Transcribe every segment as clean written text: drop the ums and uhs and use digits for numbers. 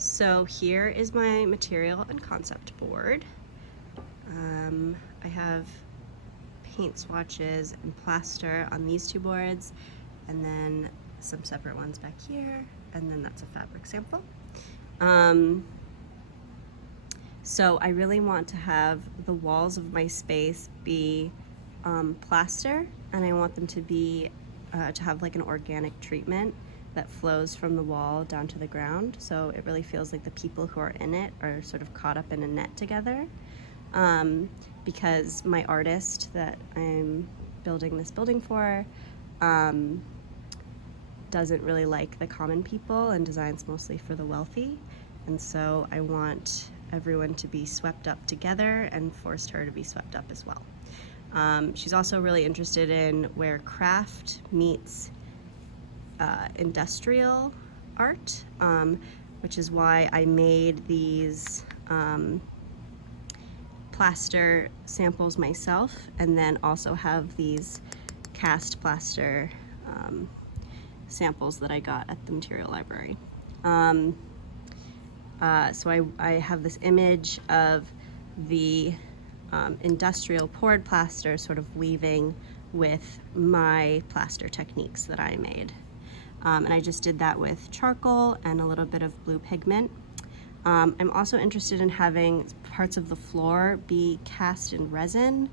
So here is my material and concept board. I have paint swatches and plaster on these two boards, and then some separate ones back here, and then that's a fabric sample. So I really want to have the walls of my space be plaster, and I want them to be to have like an organic treatment that flows from the wall down to the ground, so it really feels like the people who are in it are sort of caught up in a net together. Because my artist that I'm building this building for doesn't really like the common people and designs mostly for the wealthy, and so I want everyone to be swept up together and forced her to be swept up as well. She's also really interested in where craft meets industrial art, which is why I made these plaster samples myself, and then also have these cast plaster samples that I got at the material library. So I have this image of the industrial poured plaster sort of weaving with my plaster techniques that I made. And I just did that with charcoal and a little bit of blue pigment. I'm also interested in having parts of the floor be cast in resin,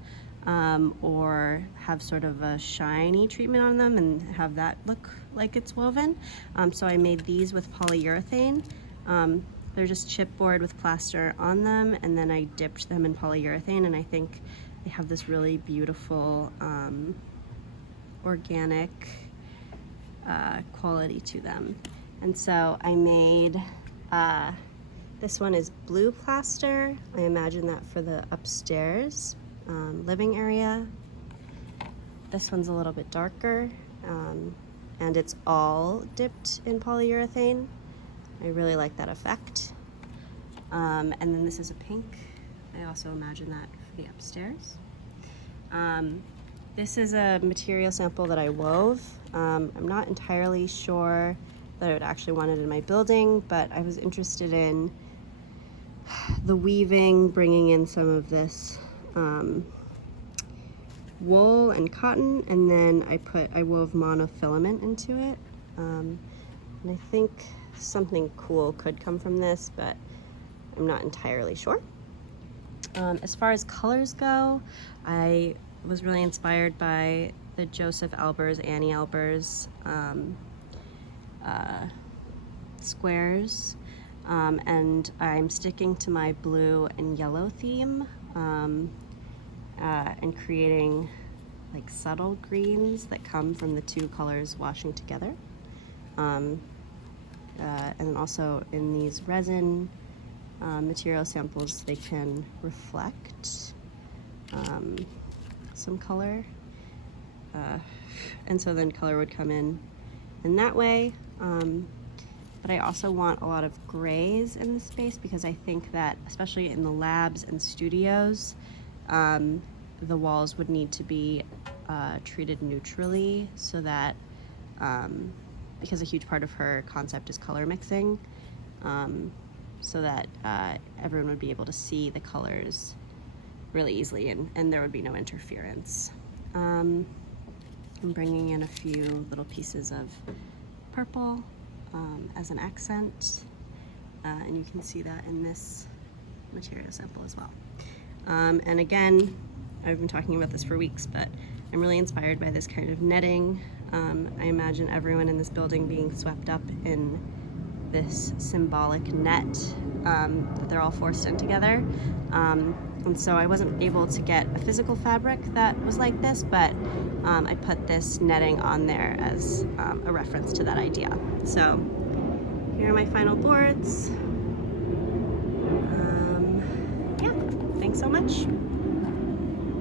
or have sort of a shiny treatment on them and have that look like it's woven. So I made these with polyurethane. They're just chipboard with plaster on them, and then I dipped them in polyurethane, and I think they have this really beautiful organic quality to them. And so I made, this one is blue plaster. I imagine that for the upstairs living area. This one's a little bit darker, and it's all dipped in polyurethane. I really like that effect. And then this is a pink. I also imagine that for the upstairs. This is a material sample that I wove. I'm not entirely sure that I would actually want it in my building, but I was interested in the weaving, bringing in some of this wool and cotton, and then I wove monofilament into it. And I think something cool could come from this, but I'm not entirely sure. As far as colors go, I was really inspired by the Joseph Albers, Annie Albers squares, and I'm sticking to my blue and yellow theme, and creating like subtle greens that come from the two colors washing together. And then also in these resin material samples, they can reflect some color, and so then color would come in that way. But I also want a lot of grays in the space, because I think that especially in the labs and studios, the walls would need to be treated neutrally, so that because a huge part of her concept is color mixing, so that everyone would be able to see the colors really easily, and there would be no interference. I'm bringing in a few little pieces of purple as an accent, and you can see that in this material sample as well. And again, I've been talking about this for weeks, but I'm really inspired by this kind of netting. I imagine everyone in this building being swept up in this symbolic net that they're all forced in together. And so I wasn't able to get a physical fabric that was like this, but I put this netting on there as a reference to that idea. So here are my final boards. Yeah, thanks so much.